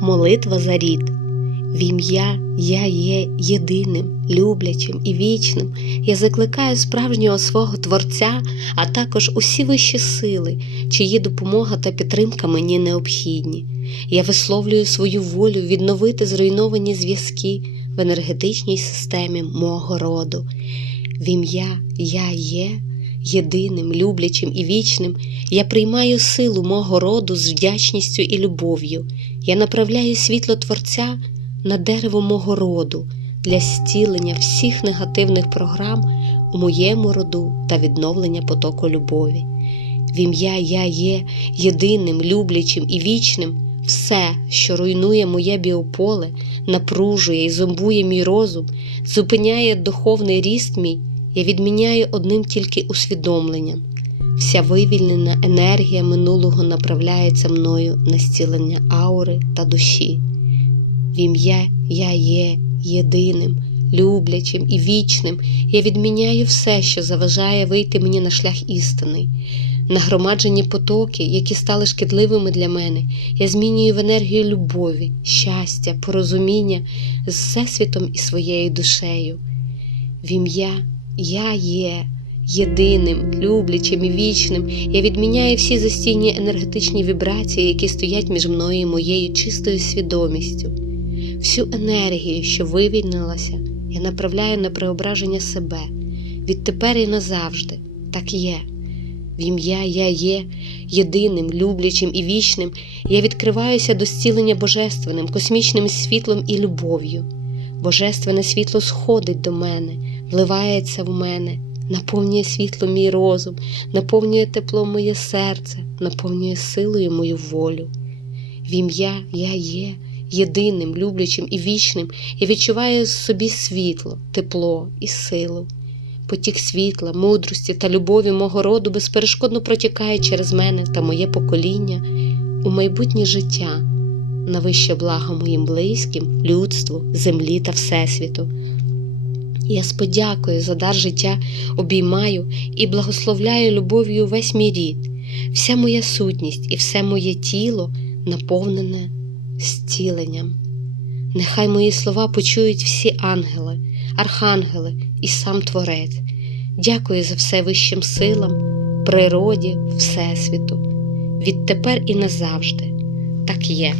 Молитва за рід. В ім'я Я є єдиним, люблячим і вічним. Я закликаю справжнього свого Творця, а також усі вищі сили, чиї допомога та підтримка мені необхідні. Я висловлюю свою волю відновити зруйновані зв'язки в енергетичній системі мого роду. В ім'я Я є єдиним, люблячим і вічним. Я приймаю силу мого роду з вдячністю і любов'ю. Я направляю світло Творця на дерево мого роду для зцілення всіх негативних програм у моєму роду та відновлення потоку любові. В ім'я Я є єдиним, люблячим і вічним. Все, що руйнує моє біополе, напружує і зомбує мій розум, зупиняє духовний ріст мій, я відміняю одним тільки усвідомленням. Вся вивільнена енергія минулого направляється мною на зцілення аури та душі. В ім'я Я є єдиним, люблячим і вічним. Я відміняю все, що заважає вийти мені на шлях істини. Нагромаджені потоки, які стали шкідливими для мене, я змінюю в енергію любові, щастя, порозуміння з всесвітом і своєю душею. В ім'я Я є єдиним, люблячим і вічним. Я відміняю всі застійні енергетичні вібрації, які стоять між мною і моєю чистою свідомістю. Всю енергію, що вивільнилася, я направляю на преображення себе відтепер і назавжди. Так є. В ім'я Я є єдиним, люблячим і вічним. Я відкриваюся до зцілення божественним, космічним світлом і любов'ю. Божественне світло сходить до мене, вливається в мене, наповнює світло мій розум, наповнює тепло моє серце, наповнює силою мою волю. В ім'я Я є єдиним, люблячим і вічним. Я відчуваю в собі світло, тепло і силу. Потік світла, мудрості та любові мого роду безперешкодно протікає через мене та моє покоління у майбутнє життя, на вище благо моїм близьким, людству, землі та Всесвіту. Я з подякою за дар життя обіймаю і благословляю любов'ю весь мій рід, вся моя сутність і все моє тіло наповнене зціленням. Нехай мої слова почують всі ангели, архангели і сам Творець. Дякую за все вищим силам, природі, Всесвіту. Відтепер і назавжди. Так є.